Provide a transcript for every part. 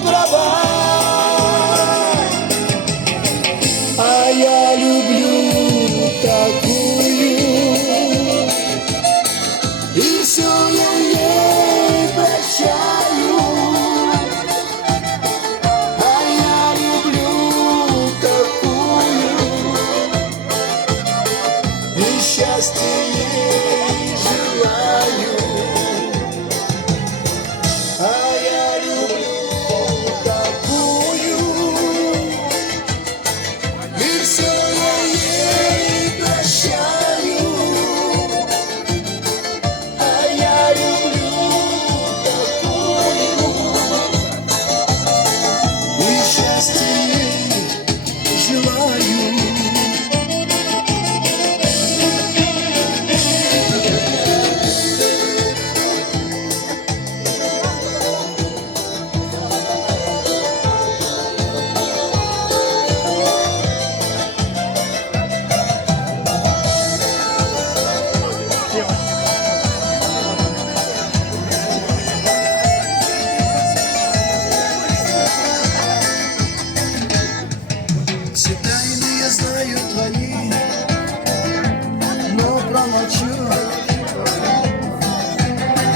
pra baixo. Все тайны я знаю твои, но промолчу.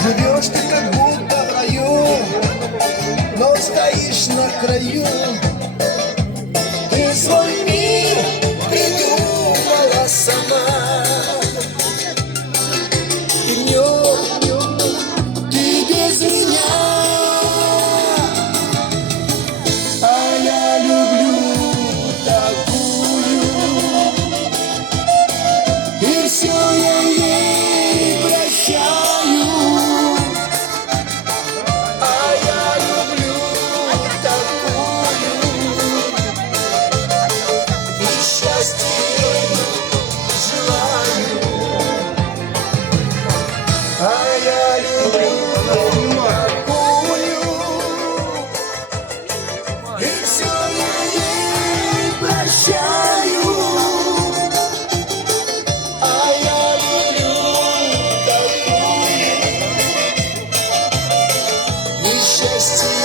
Живешь ты как будто в раю, но стоишь на краю. счастье.